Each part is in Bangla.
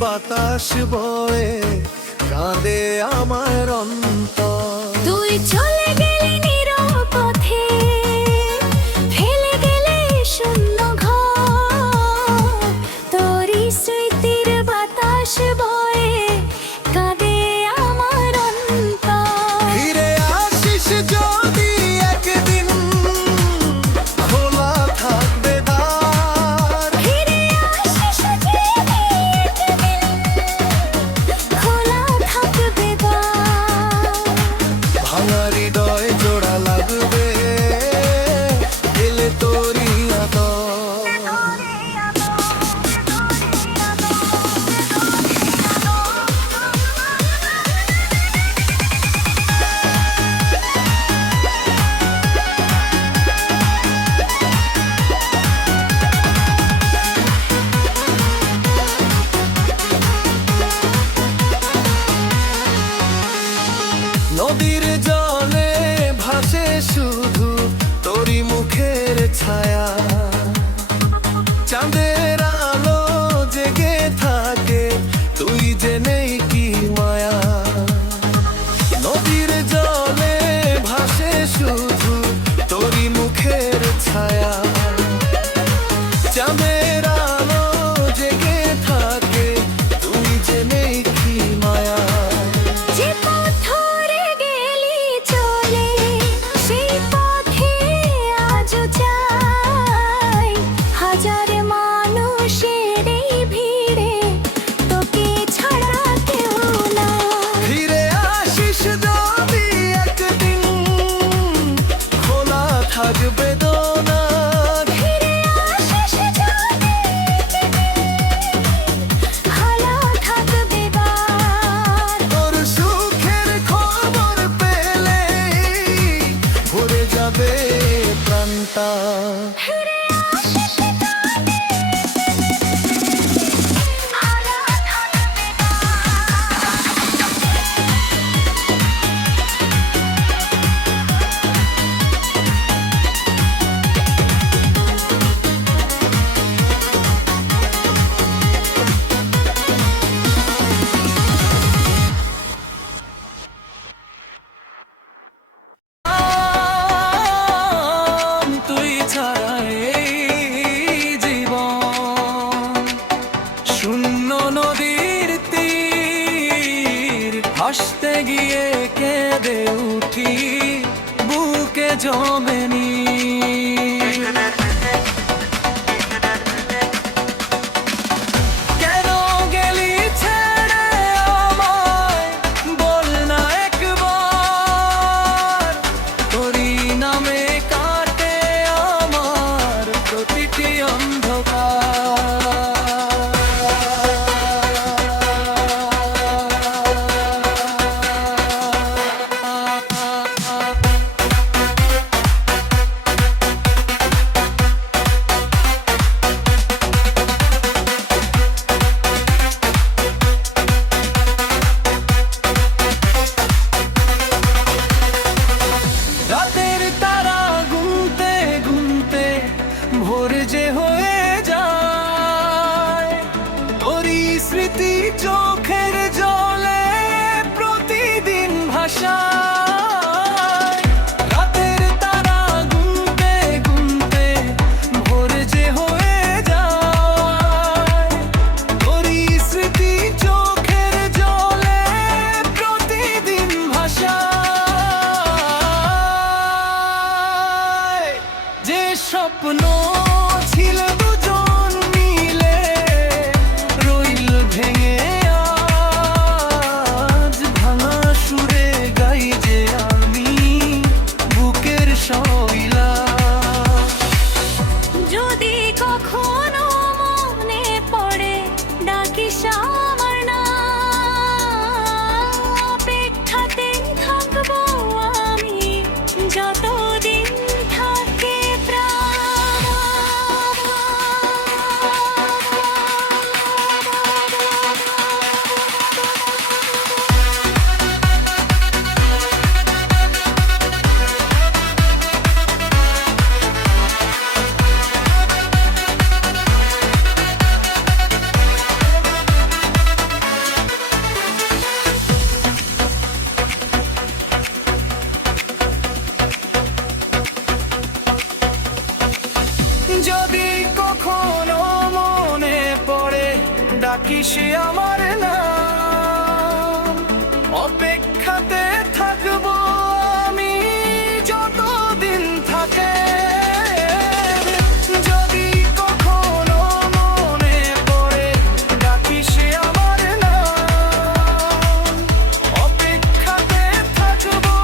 বাতাস বয়ে কাঁদে আমার অন্তর। তুই চলে গেলি নিরপথে, ফেলে গেলে শূন্য ঘর। তোরই স্মৃতির বাতাস বয়ে কাঁদে আমার অন্তর। ফিরে আসিস যদি একদিন, খোলা থাকবে দ্বার। ফিরে আসিস যদি একদিন, খোলা থাকবে দ্বার। ভাঙা হৃদয় জোড়া লাগবে এলে তোরই আদর। নদীর জলে ভাসে শুধু তোরই মুখের ছায়া। চাঁদের আলো জেগে থাকে, তুই যে নেই কি মায়া। নদীর জলে ভাসে শুধু তোরই মুখের ছায়া। চাঁদের আলো জেগে থাকে, তুই যে নেই কি মায়া। যে পথ ধরে গেলি চলে, সেই পথে আজও যাই। হাজার মানুষের এই ভিড়ে তোকে ছাড়া কেউ নাই। ফিরে আসিস যদি একদিন, খোলা থাকবে দোনা। ফিরে আসিস যদি একদিন, খোলা থাকবে দ্বার। তোর সুখের খবর পেলে ভরে যাবে প্রাণটা। ফিরে আসিস যদি খোলা থাকবে তুই ছাড়া এই জীবন শূন্য নদীর তীর। হাসতে গিয়ে কেঁদে উঠি, বুকে জমেনি। কেন গেলি ছেড়ে আমায়, বল না একবার। তোরই নামে কাটে আমার প্রতিটি অন্ধকার। রাতের তারা গুনতে গুনতে ভোর যে হয়ে যায়। তোরই স্মৃতি চোখের জলে প্রতিদিন ভাষায়। রাতের তারা গুনতে গুনতে ভোর যে হয়ে যায়। তোরই স্মৃতি চোখের জলে প্রতিদিন ভাষায়। যে স্বপ্ন ছিল দুজন মিলে রইল ভেঙে, আজ ভাঙা সুরে গাই যে আমি বুকের শৈলা। যদি কখনো মনে পড়ে ডাকিস আমার নাম। ডাকিস আমার নাম, অপেক্ষাতে থাকবো আমি যতদিন থাকে। যদি কখনো মনে পড়ে ডাকিস আমার নাম, অপেক্ষাতে থাকবো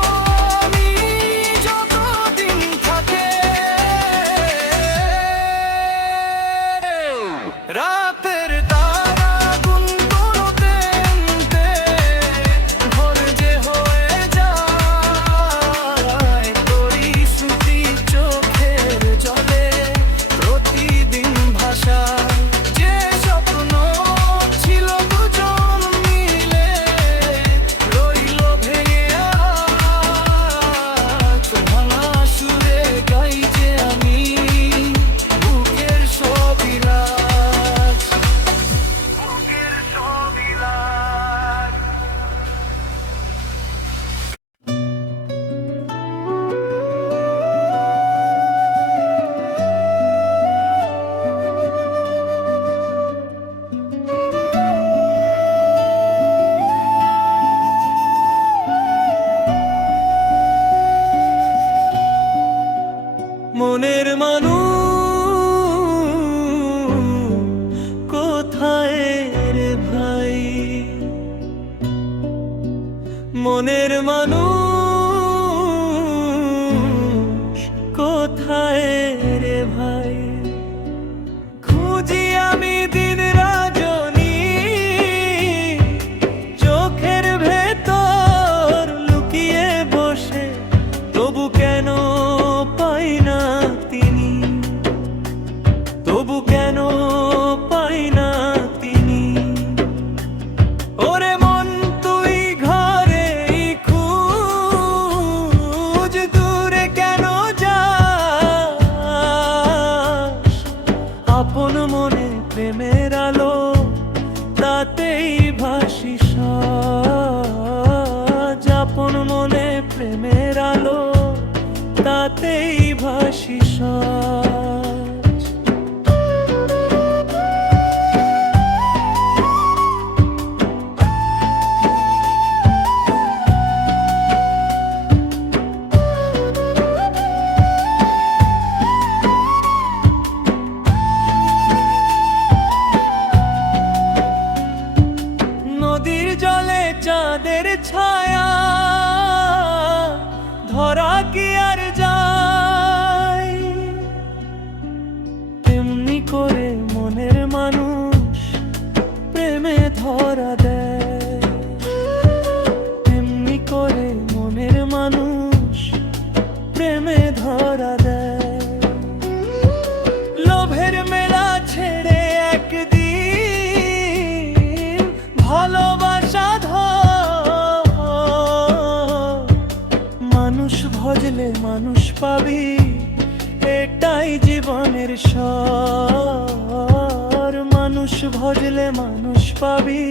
আমি যতদিন থাকে। রাতের তারা গুনগুনোতে ভোর যে হয়ে যায়, তোরই স্মৃতি চোখের জলে প্রতিদিন ভাষায়। যে স্বপ্ন ছিল দুজন মিলে রইল ভেঙে আজ, ভাঙা সুরে গাই যে আমি বুকের সবিলাস, বুকের সবিলাস। মনের মানুষ কোথায় রে ভাই, মনের মানুষ কোথায় রে ভাই। খুঁজি আমি দিন রাজনী চোখের ভেতর লুকিয়ে বসে, তবু কেন পাই না তিনি, তবু কেন পাই না তিনি। ওরে মন তুই ঘরেই খুঁজ, দূরে কেন যাস। আপন মনে প্রেমের আলো তাতেই ভাসি সাজ, আপন মনে প্রেমের আলো তাতেই ভাসি সাজ। নদীর জলে চাঁদের ছায়া ধরা কি আর যায়, তেমনি করে মনের মানুষ প্রেমে ধরা দেয়, তেমনি করে মনের মানুষ প্রেমে ধরা দেয়। লোভের মেলা ছেড়ে একদিন ভালোবাসা ধর, মানুষ ভজলে মানুষ পাবি এটাই জীবনের স্বর, মানুষ ভজলে মানুষ পাবি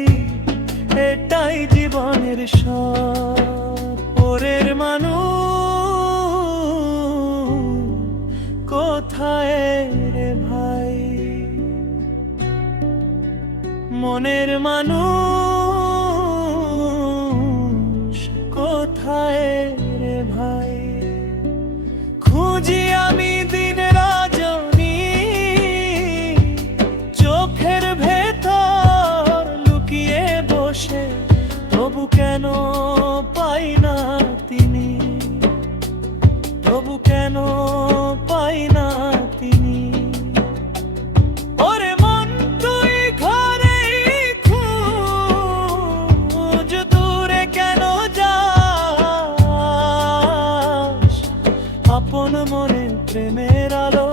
এটাই জীবনের স্বর। ওরের মানুষ কোথায় রে ভাই, মনের মানুষ কোথায় রে ভাই। খুঁজি আমি দিন রাজনী চোখের ভেতর লুকিয়ে বসে, তবু কেন পাই না তিনি, তবু কেন পাই না তিনি। ওরে মন তুই ঘরেই খুঁজ, দূরে কেন যাস। আপন মনে প্রেমের আলো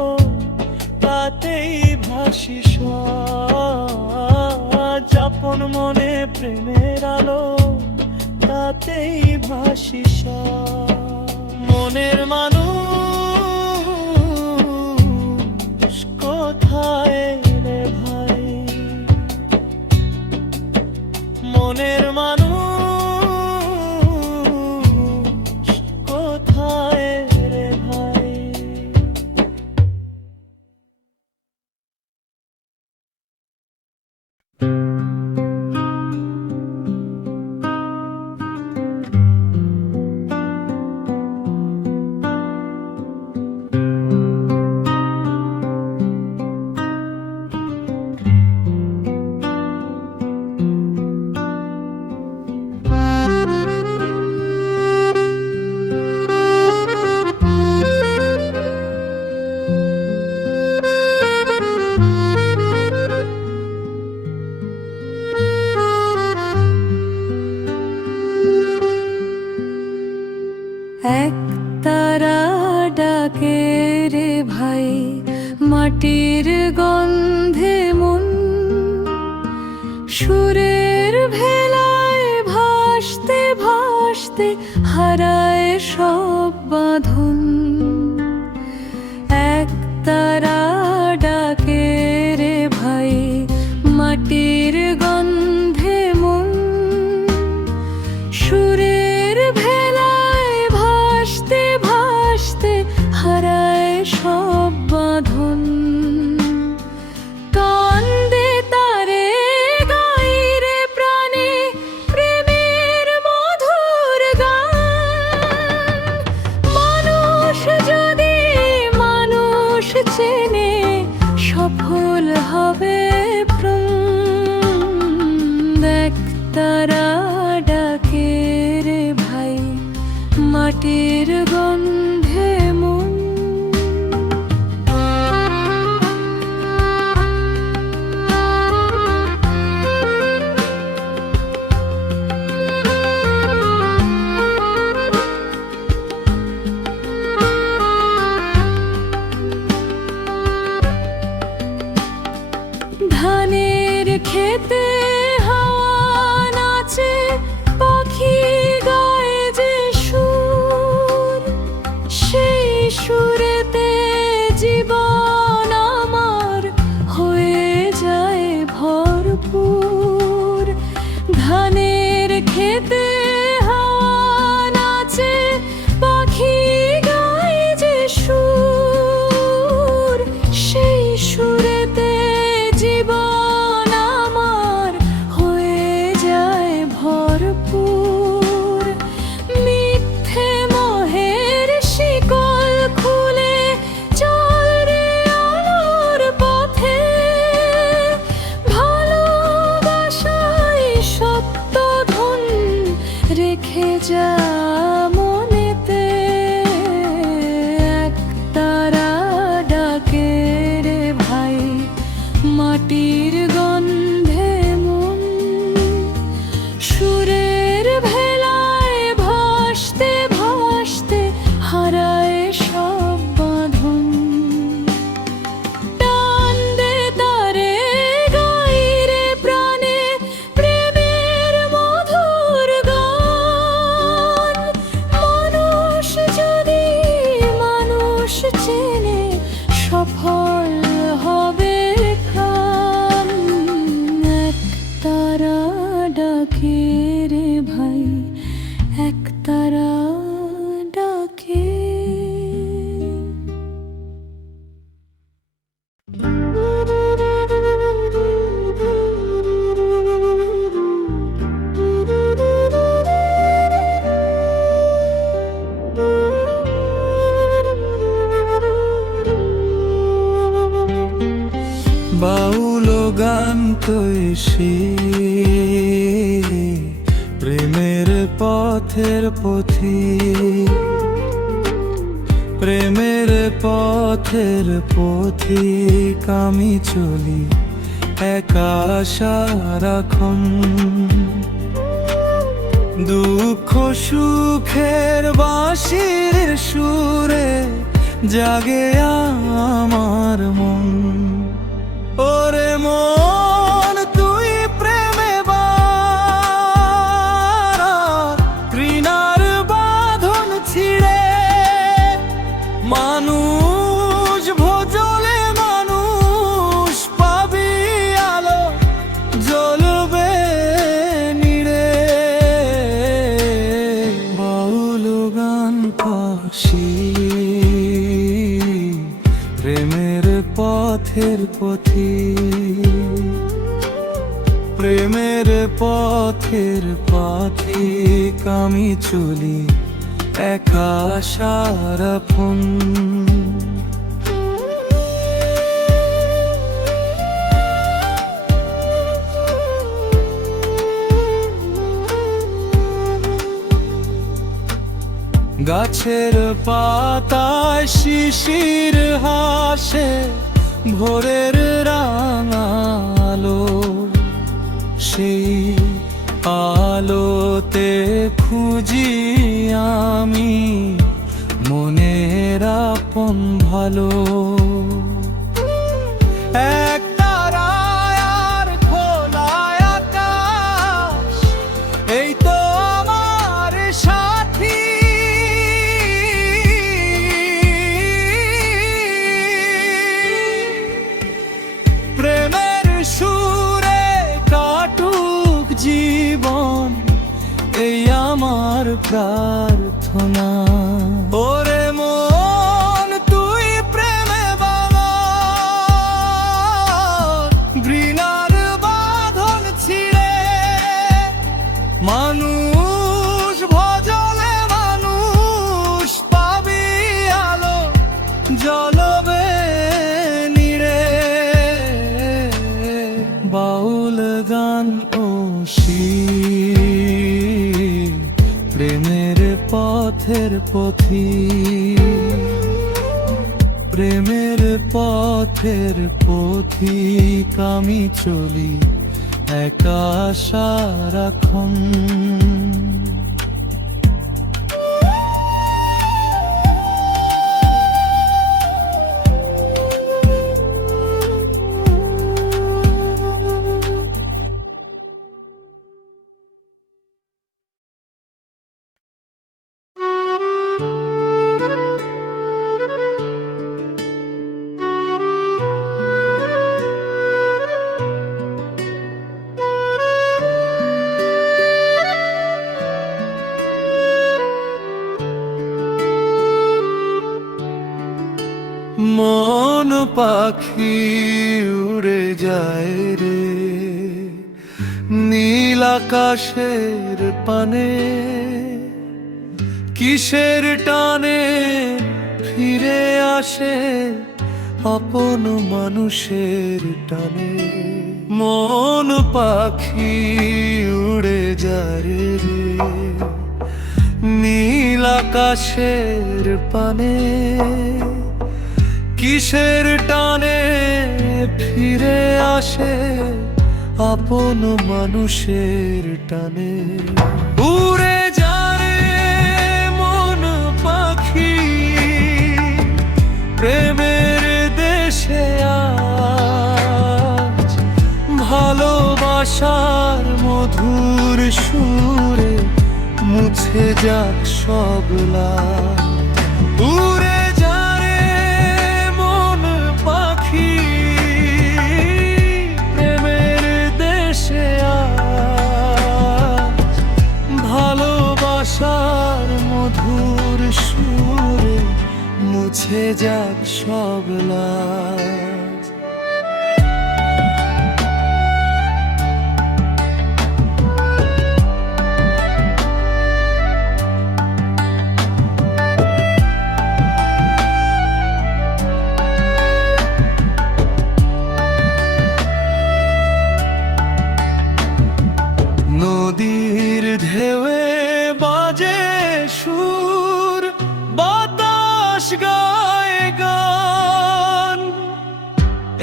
তাতেই ভাসি সাজ, আপন মনে প্রেমের আলো তাতেই ভাসি সাজ। মনের মানুষ কোথায় রে ভাই, মনের মানুষ কোথায় রে ভাই। এক তারা ডাকে রে ভাই, মাটির গন্ধে মন সুরের ভেলায় ভাসতে ভাসতে হারায় সব বাঁধন। এক তারা ডাকে রে ভাই, মাটির গন্ধে মন সুরের ভেলায় ভাসতে ভাসতে হারায় সব বাঁধন। কান্দে তারে গাইরে প্রাণে প্রেমের মধুর গান। মানুষ যদি মানুষ চেনে সফল হবে প্রাণ। এক তারা ডাকে রে ভাই, মাটির গন্ধে মন। ধানের খেতে হাওয়া নাচে, পাখি গায় যে সুর, সেই সুরেতে জীবন আমার হয়ে যায় ভরপুর। ধানের খেতে হাওয়া নাচে, পাখি গায় যে সুর, সেই সুরেতে জীবন আমার হয়ে যায় ভরপুর। মিথ্যে মোহের শিকল খুলে চল রে আলোর পথে, ভালোবাসায় সত্য ধন রেখে যা মনেতে। এক তারা ডাকে রে ভাই, মাটির গন্ধে মন সুরের ভেলায় ভাসতে ভাসতে হারায় সব বাঁধন। টান দে তারে গাইরে প্রাণে প্রেমের মধুর গান। মানুষ যদি মানুষ চেনে সফল হবে প্রাণ। এক তারা ডাকে রে ভাই, এক তারা ডাকে। বাউল গান তো এসে প্রেমের পথের পথি, প্রেমের পথের পথিক আমি চলি একা সারাক্ষণ। দুঃখ সুখের বাঁশির সুরে জাগে আমার মন। ওরে মন তুই প্রেমে বাঁধ, ঘৃণার বাঁধন ছিঁড়ে মানুষ ভোজলে মানুষ পাবি আলো জ্বলবে নিড়ে। বাউল গান ফাঁসি প্রেমের পথের পথি, প্রেমের পথের পথিক আমি চলি একা সারাক্ষণ। গাছের পাতায় শিশির হাসে, ভোরের রাঙালো সেই আলোতে খুঁজি আমি মনের আপন ভালো। এক তারায় আর খোলা আকাশ, এই তো আমার সাথী। প্রেমের সুরে কাটুক জীবন, এই আমার প্রার্থনা। ওরে মন তুই প্রেমে বাঁধন, ঘৃণার বাঁধন ছিঁড়ে মানুষ ভজলে মানুষ পাবি আলো জ্বলবে নিড়ে। বাউল গান ও শির প্রেমের পথের পথি, প্রেমের পথের পথিক আমি চলি একা সারাক্ষণ। মন পাখি উড়ে যায় রে নীল আকাশের পানে, কিসের টানে ফিরে আসে আপন মানুষের টানে। মন পাখি উড়ে যায় রে নীল আকাশের পানে, কিসের টানে ফিরে আসে আপন মানুষের টানে। উড়ে যা রে মন পাখি প্রেমের দেশে আজ, ভালোবাসার মধুর সুরে মুছে যাক সব লাজ। উড়ে ভালোবাসার মধুর সুরে মুছে যাক সব লাজ। নদীর ঢেউয়ে বাজে সুর, বাতাস গায় গান,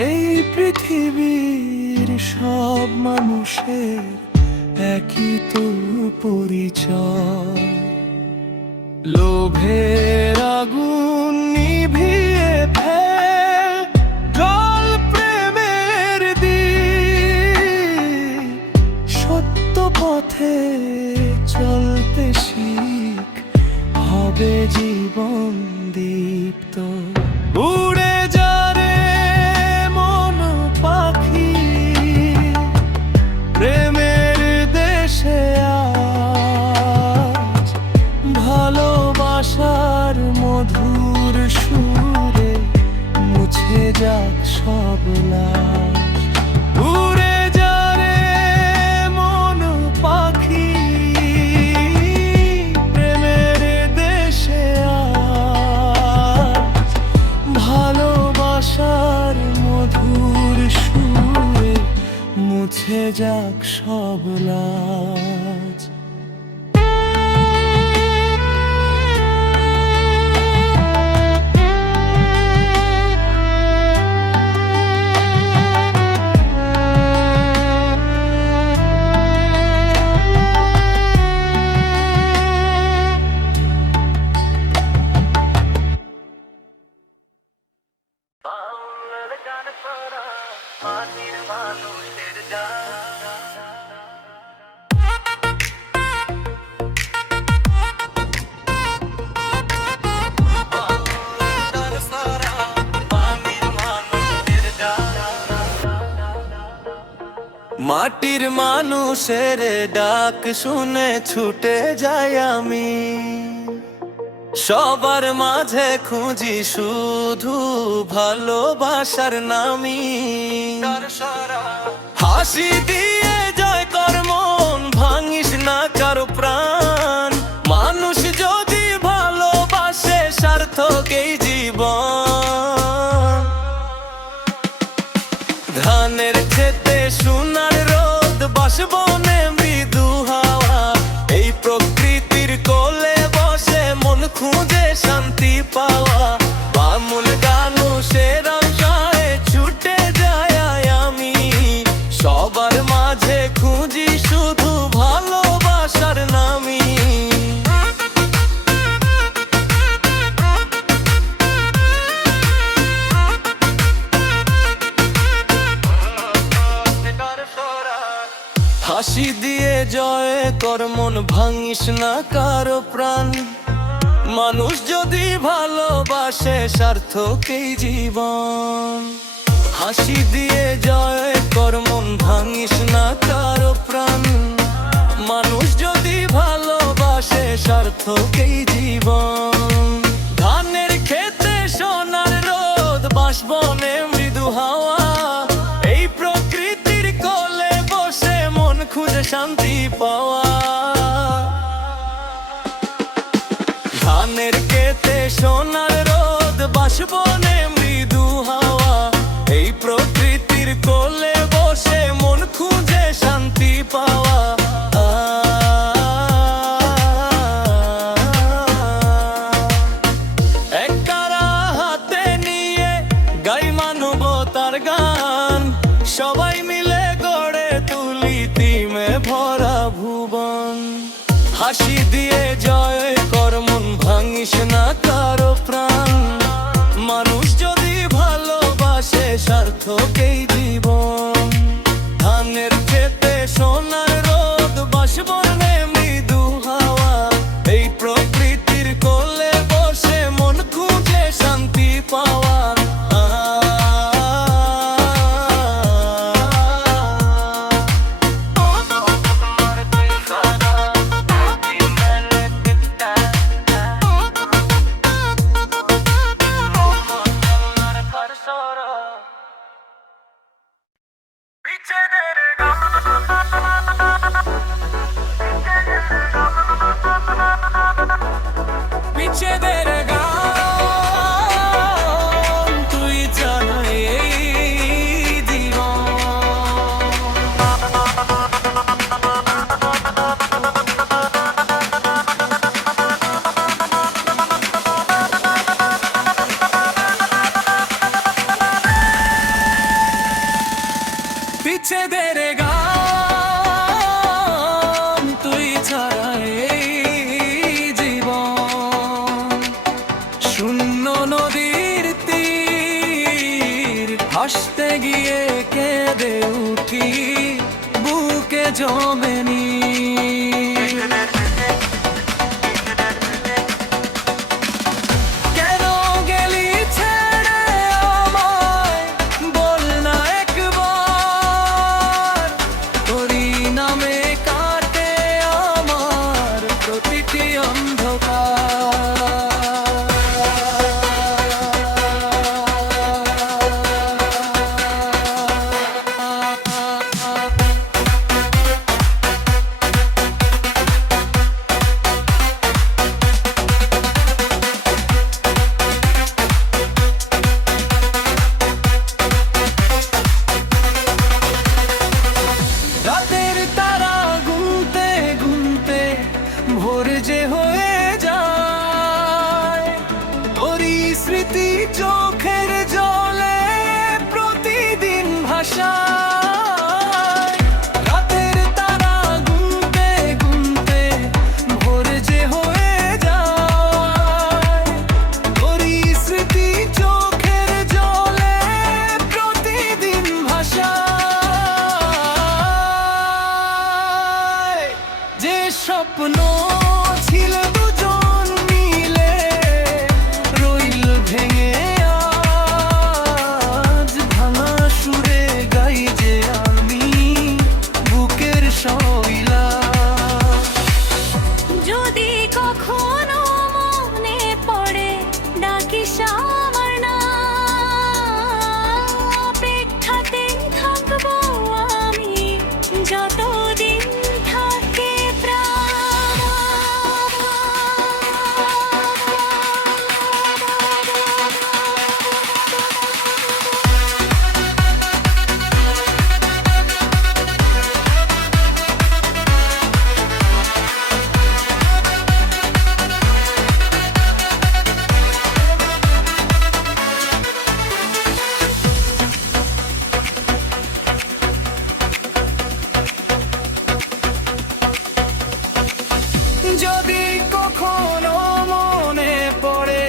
এই পৃথিবীর সব মানুষের একই তো পরিচয়। লোভের আগুন নিভিয়ে ফেল জল প্রেমের দ্বীপ, সত্য পথে চলতে শিখ হবে জীবন দীপ্ত। উড়ে যা রে মন পাখি প্রেমের দেশে আজ, ভালোবাসার মধুর সুরে মুছে যাক সব লাজ। উড়ে যা রে মন পাখি প্রেমের দেশে আজ, মাটির মানুষের ডাক শুনে ছুটে যাই আমি, সবার মাঝে খুঁজি শুধু ভালোবাসার নামি। হাসি দিয়ে জয় কর মন, ভাঙিস না কারো প্রাণ। মানুষ যদি ভালোবাসে সার্থক এই জীবন। ধানের খেতে সোনার রোদ, বাসবনে মৃদু হাওয়া, এই প্রকৃতির কোলে বসে মন খুঁজে শান্তি পাওয়া। বামুল গানুষের আশায় ছুটে যাই আমি, সবার মাঝে খুঁজি শুধু ভালোবাসার নামি। হাসি দিয়ে জয় কর মন, ভাঙিস না কারো প্রাণ। মানুষ যদি ভালোবাসে সার্থক এই জীবন। হাসি দিয়ে জয় কর মন, ভাঙিস না কারো প্রাণ। মানুষ যদি ভালোবাসে সার্থক এই জীবন। ধানের খেতে সোনার রোদ, বাসবনে মৃদু হাওয়া, এই প্রকৃতির কোলে বসে মন খুঁজে শান্তি পাওয়া। ধানের খেতে সোনার রোদ, বাসবনে মৃদু হাওয়া, এই প্রকৃতির কোলে বসে মন খুঁজে শান্তি পাওয়া। একতারা হাতে নিয়ে গাই মানবতার গান, সবাই মিলে গড়ে তুলি তিমে ভরা ভুবন। হাসি দিয়ে জয় কর মন, ভাঙিস না কারো প্রাণ। মানুষ যদি ভালোবাসে সার্থক এই জীবন। ধানের খেতে সোনার রোদ, বাসবনে মৃদু হাওয়া, এই প্রকৃতির কোলে বসে মন খুঁজে শান্তি পাওয়া। বিচ্ছেদের গান, তুই জানা এই জীবন। বিচ্ছেদের গান, তুই ছাড়া এই জীবন। শূন্য নদীর তীর, হাসতে গিয়ে কেঁদে উঠি, বুকে জমেনি। কেন গেলি ছেড়ে আমায়, বল না একবার। তোরই নামে কাটে আমার প্রতিটি রাতের তারা গুনতে গুনতে ভোর যে হয়ে যায়। তোরই স্মৃতি চোখের জলে প্রতিদিন ভাষায়। রাতের তারা গুনতে গুনতে ভোর যে হয়ে যায়। তোরই স্মৃতি চোখের জলে প্রতিদিন ভাষায়। যে স্বপ্ন ছিল দুজন মিলে, রইল ভেঙে আজ ভাঙা সুরে গাই যে আমি। যদি কখনো মনে পড়ে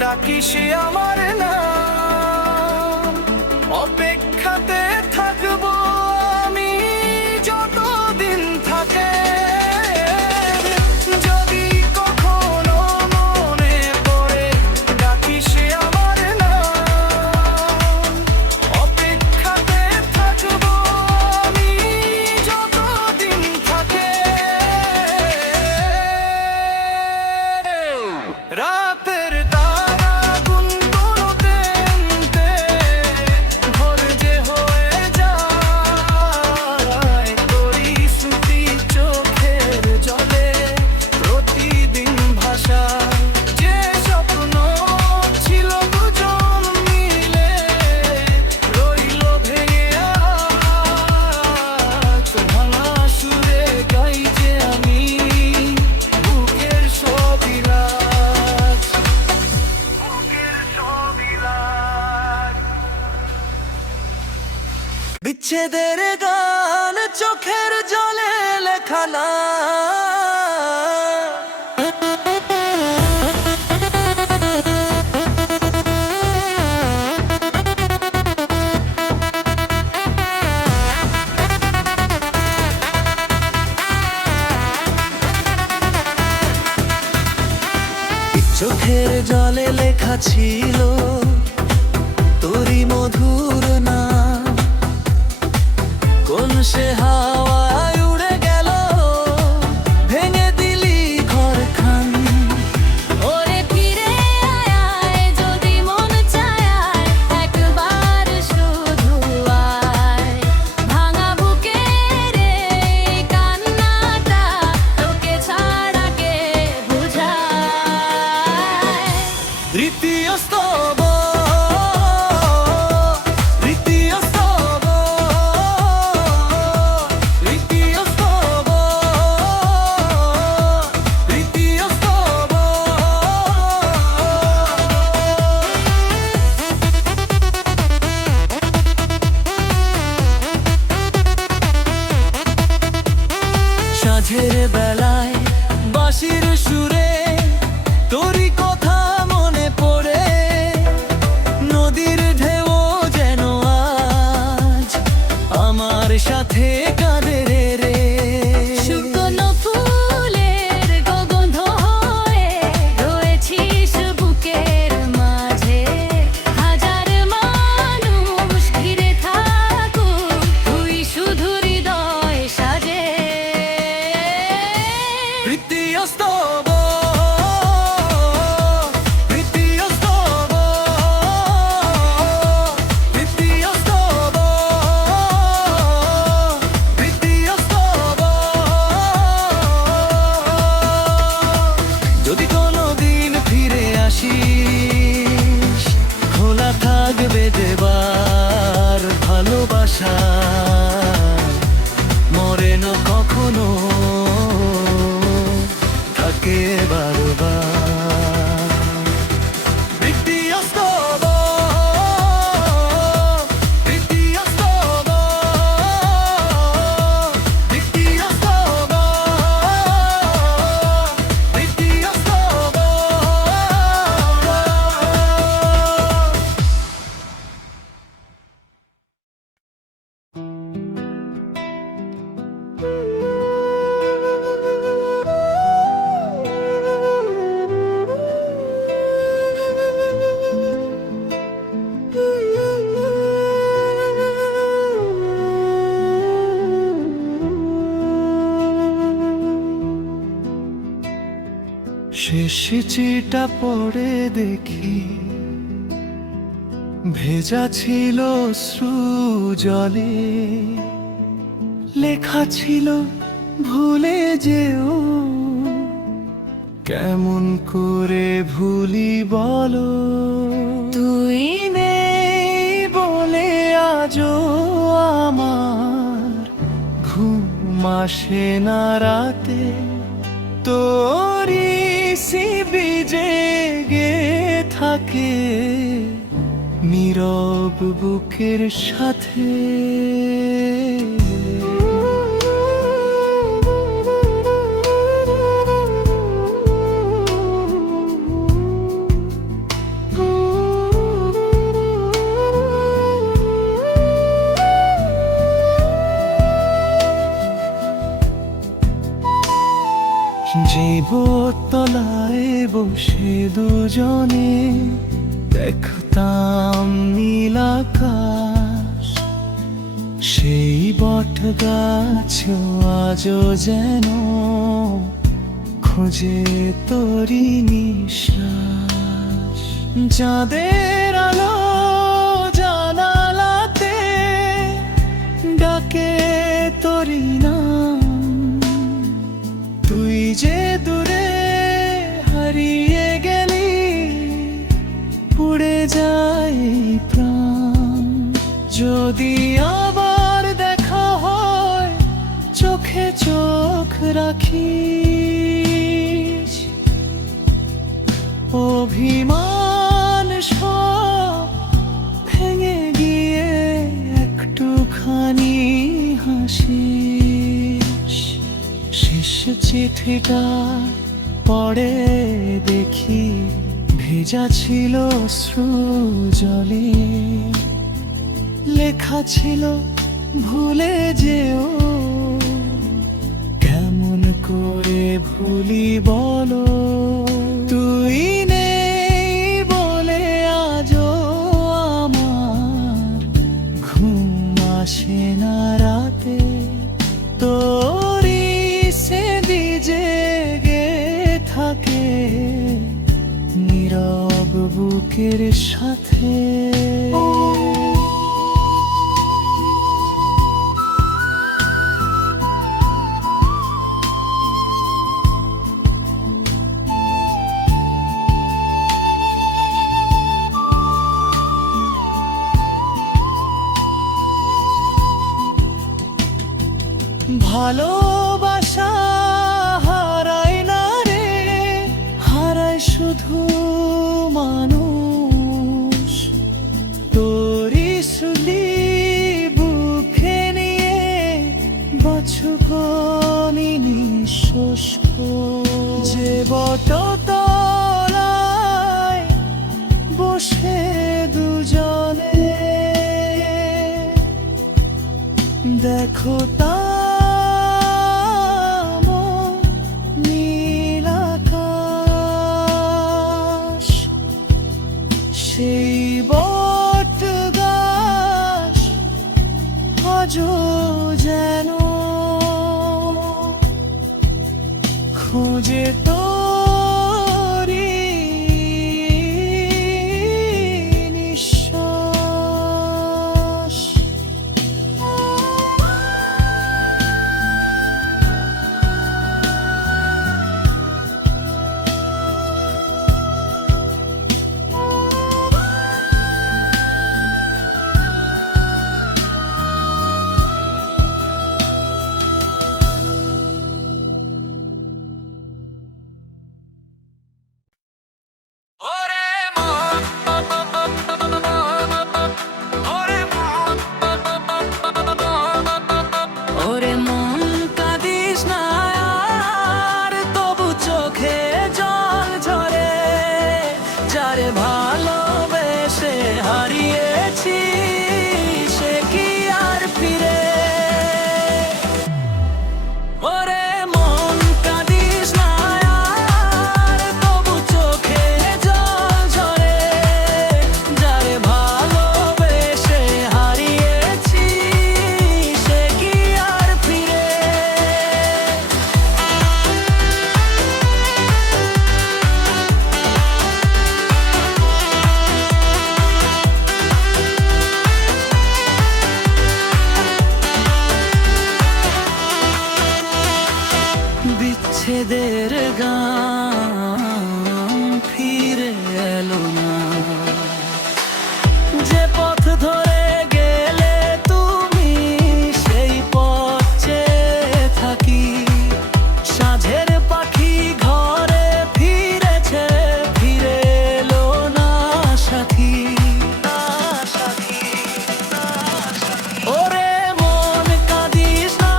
ডাকিস আমার নাম, অপেক্ষাতে থাকবো আমি যতদিন থাকে। যদি কখনো মনে পড়ে ডাকিস আমার নাম, অপেক্ষাতে থাকবো আমি যতদিন থাকে। রাতের তারা গুনগুনোতে ভোর যে হয়ে যায়, তোরই স্মৃতি চোখের জলে প্রতিদিন ভাষায়। যে স্বপ্ন ছিল দুজন মিলে রইল ভেঙে আজ, ভাঙা সুরে গাই যে আমি বুকের সবিলাস, বুকের সবিলাস। বিচ্ছেদের গান চোখের জলে লেখা না, চোখের জলে লেখা ছিল তোরই মধুর নাম। কোন সে হাওয়ায় উড়ে গেল, ভেঙে দিলি ঘরখান। ওরে ফিরে আয় যদি মন চায়, একবার শুধু আয়। ভাঙা বুকের এই কান্নাটা তোকে ছাড়া কে বুঝায়। তৃতীয় স্তব, তৃতীয় স্তব, তৃতীয় স্তব, তৃতীয় স্তব। সাঁঝের বেলায় বাঁশির সুরে তোরই কথা মনে পড়ে, নদীর ঢেউ যেন আজ আমার সাথে কাঁদে রে। শুকনো ফুলের গন্ধ হয়ে রয়েছিস বুকের মাঝে। হাজার মানুষ ঘিরে থাকুক, তুই শুধু হৃদয় সাজে। তৃতীয় স্তব, তৃতীয় স্তব, তৃতীয় স্তব, তৃতীয় স্তব। যদি কোনোদিন ফিরে আসিস, খোলা থাকবে দেবার ভালোবাসা, মরে না কখনো, থাকে বারবার। তৃতীয় স্তব, তৃতীয় স্তব, তৃতীয় স্তব, তৃতীয় স্তব। শেষ চিঠিটা পড়ে দেখি ভেজা ছিল অশ্রু জলে, লেখা ছিল ভুলে যেও। কেমন করে ভুলি বলো, তুই নেই বলে আজও আমার ঘুম আসে না রাতে। তোরি সিবি জেগে থাকে নীরব বুকের সাথে। যে বোতলায় বসে দুজনে দেখতাম নীল আকাশ, সেই বট গাছ আজও যেন খোঁজে তোরি নিঃশ্বাস। চাঁদের আলো জানালাতে ডাকে তোরি নাম, তুই যে দূরে হারিয়ে গেলি, পুড়ে যায় প্রাণ। যদি আবার দেখা হয় চোখে চোখ রাখিস, অভিমান সব ভেঙে গিয়ে একটুখানি হাসিস। শেষ চিঠিটা পড়ে দেখি ভেজা ছিল অশ্রু জলে, লেখা ছিল ভুলে যেও। কেমন করে ভুলি বলো, তুই নেই বলে আজও আমার ঘুম আসে না রাতে। তোরি স্মৃতি জেগে থাকে নীরব বুকের সাথে। ভালোবাসা হারায় না রে, হারায় শুধু মানুষ। তোরি শুলি বুকে নিয়ে বছরনি নিঃশুষ্ক, যে বটতলায় বসে দুজনে দেখো তা সেই বট গাছ আজও যেন খোঁজে তোরি নিঃশ্বাস। ওরে মন কাঁদিস না আর, তবু চোখে জল ঝরে। যারে ভালোবেসে হারিয়েছি সে কি আর ফিরে? ওরে মন কাঁদিস না আর, তবু চোখে জল ঝরে। যারে ভালোবেসে হারিয়েছি সে কি আর ফিরে? বিচ্ছেদের গান ফিরে এলো না, যে পথ ধরে গেলে তুমি সেই পথ চেয়ে থাকি। সাঁঝের পাখি ঘরে ফিরেছে, ফিরে এলো না সাথী। ওরে মন কাঁদিস না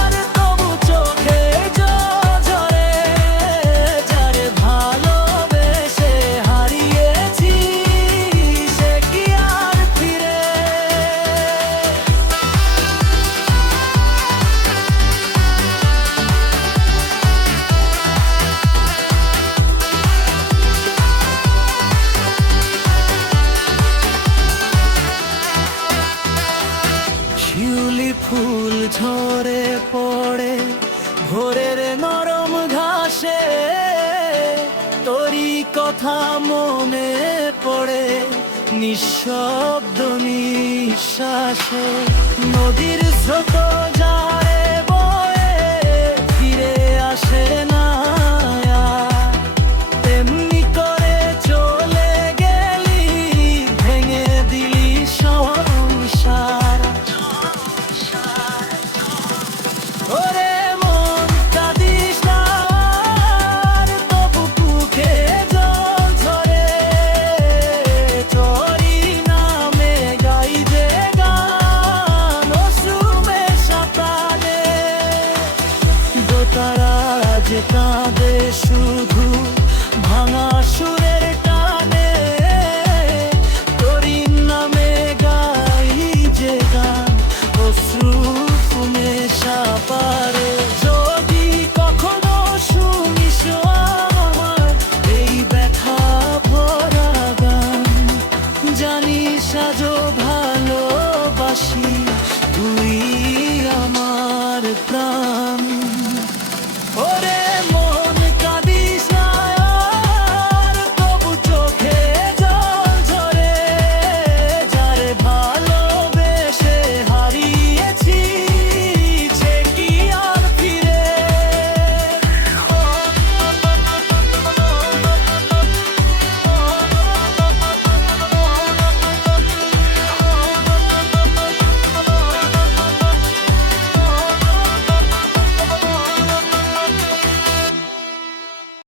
আর, তবু চোখে জল ঝরে। ভোরের নরম ঘাসে তোরই কথা মনে পড়ে, নিঃশব্দ নিঃশ্বাসে নদীর স্রোত যারে বয়ে ফিরে আসে না আর। তেমনি করে চলে গেলি, ভেঙে দিলি সংসার। ওরে মন কাঁদিস না আর, তবু বুকে জল ঝরে। তোরই নামে গাই যে গান, অশ্রুমে সাঁতারে। দোতারা যে কাঁদে শুধু ভাঙা সুরের